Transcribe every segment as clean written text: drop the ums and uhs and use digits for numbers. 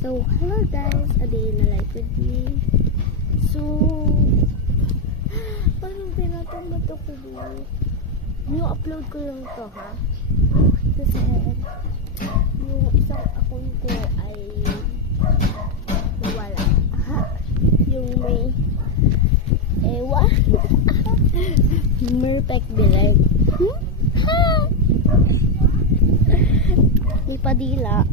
So, hello guys, a day in a life with me. So, parang tinatamad ako doon. New upload ko lang to ha. Kasi, yung isang account ko ay nawala. Yung may ewan. Merpek bilag. May padila.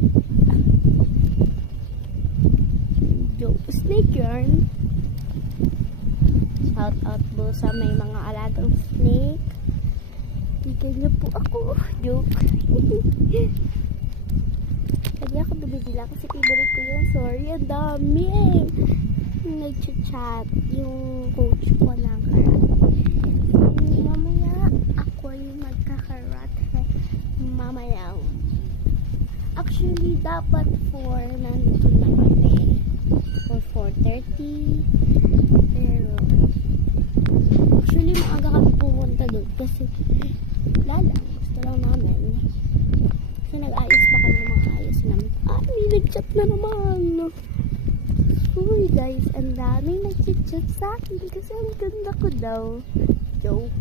Snake yarn. Shout out po sa may mga alagang snake. Bigyan niyo po ako. Joke. Lagi ako dumidila kasi favorite ko yun. Sorry, ang dami. Nag-chat yung coach ko ng karate. Mamaya ako yung magkakarate. Mamaya. Actually, dapat 4 nandito na kami. For 4:30. Pero actually maaga kami pumunta doon kasi gusto lang namin. Kasi nag-ayos pa kami ng mga ayos namin. May nag-chat na naman. Uy guys, ang daming nag-chat sa akin kasi ang ganda ko daw. Joke.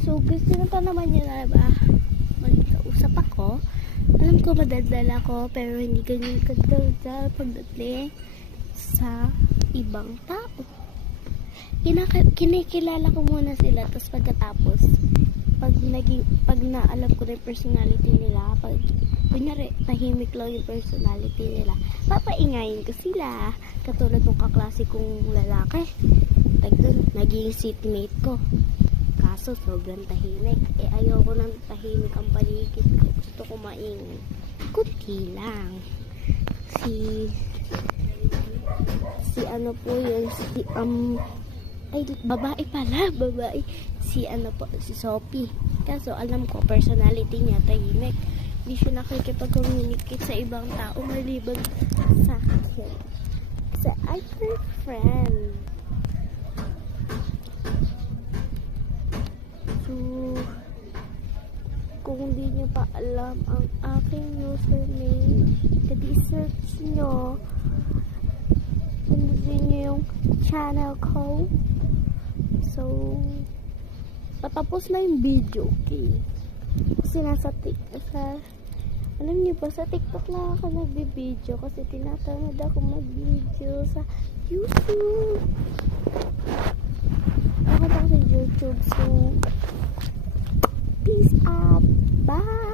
So gusto na pa naman yun na ba? Magkausap ako. Alam ko madadala ko pero hindi ganyan kadaldal pagdating sa ibang tao. Kinikilala ko muna sila tapos pagkatapos pag naalam ko na yung personality nila, pag kunyari tahimik lang yung personality nila, papaingayin ko sila katulad ng kaklase kong lalaki. Naging seatmate ko. Kaso sobrang tahimik. Ayoko nang tahimik ang paligid ko. Gusto ko maingay. Kunti lang. Si ano po yun, babae pala, babae. Si Sophie. Kaso alam ko, personality niya tahimik. Hindi siya nakikipag-communicate sa ibang tao maliban sa akin. Sa other friend. So, kung hindi nyo pa alam ang aking username, i-search nyo. Pindutin nyo yung channel ko. So, patapos na yung video, okay? Kasi alam nyo ba, sa TikTok lang ako nagbi-video kasi tinatamad ako mag-video sa YouTube. Ako lang sa YouTube, so peace out. Bye.